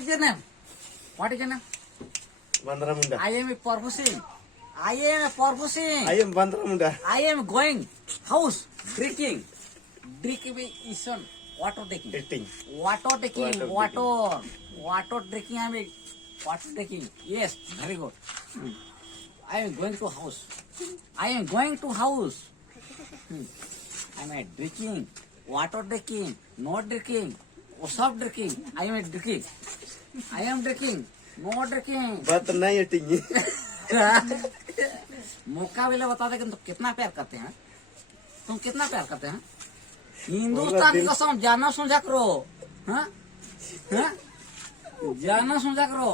is your name? What is your name? Bandramunda. I am purposing. I am purposing. I am Bandramunda. I am going house drinking. Drinking is on water taking. Eating. Water taking. Water Water drinking. I mean water taking. Yes, very good. I am going to house. I am going to house. I am drinking. Water drinking. Not drinking. Soft drinking. I am drinking. I am drinking. No drinking. बात नहीं eating. मुकाबले बता दे कि तुम कितना प्यार करते हैं तुम कितना प्यार करते हैं हिंदुस्तान की कसम जाना समझा करो हाँ हाँ जाना समझा करो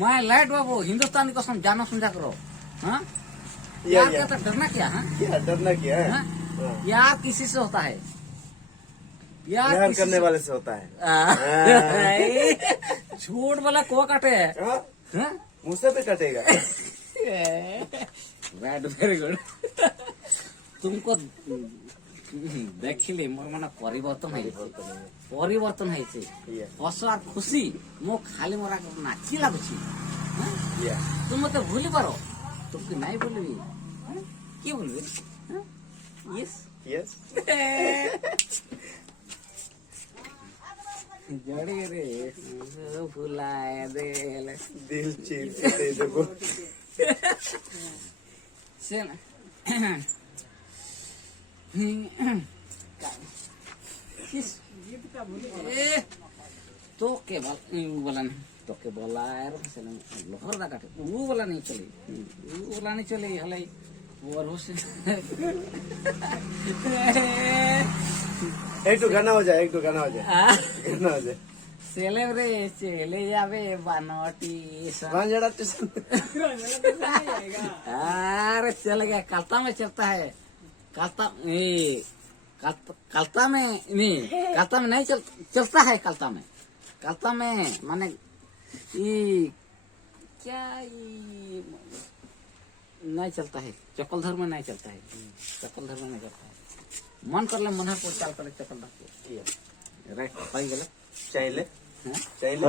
मैं लाइट बाबू हिंदुस्तान की कसम जाना समझा करो हाँ प्यार या। करता डरना क्या है क्या डरना क्या है? हाँ? प्यार किसी से होता है प्यार किसी करने से- वाले से होता है। झूठ बोला को काटे हाँ? हाँ? मुँह से भी कटेगा। वेरी गुड तुमको देखिले मोर मन परिवर्तन है Yeah. हस और खुशी मो खाली मोरा नाची लागुची Yeah. तुम मते भूली पारो तुमके नहीं बोलबी की बोलबी यस Yes. जड़ी रे भुलाए देले दिल चीर के दे दो। Sen. तो के बोला नहीं तो के बोला यार लोहर दा काटे वो बोला नहीं चली वो बोला नहीं चली हलाई और हो से एक तो गाना हो जाए, एक तो गाना हो जाए, गाना हो जाए। सेलेब्रे चले जावे बनवटी रांझड़ा स्टेशन। अरे चल गया कलता में चलता है कलता कलता में नहीं कलता में नहीं चलता है कलता में माने ये क्या ये नहीं चलता है चकलधर में नहीं चलता है चकलधर में नहीं चलता है मन कर ले मन को चाल कर चकलधर राइट पाई गलत चाइले हाँ? चाइले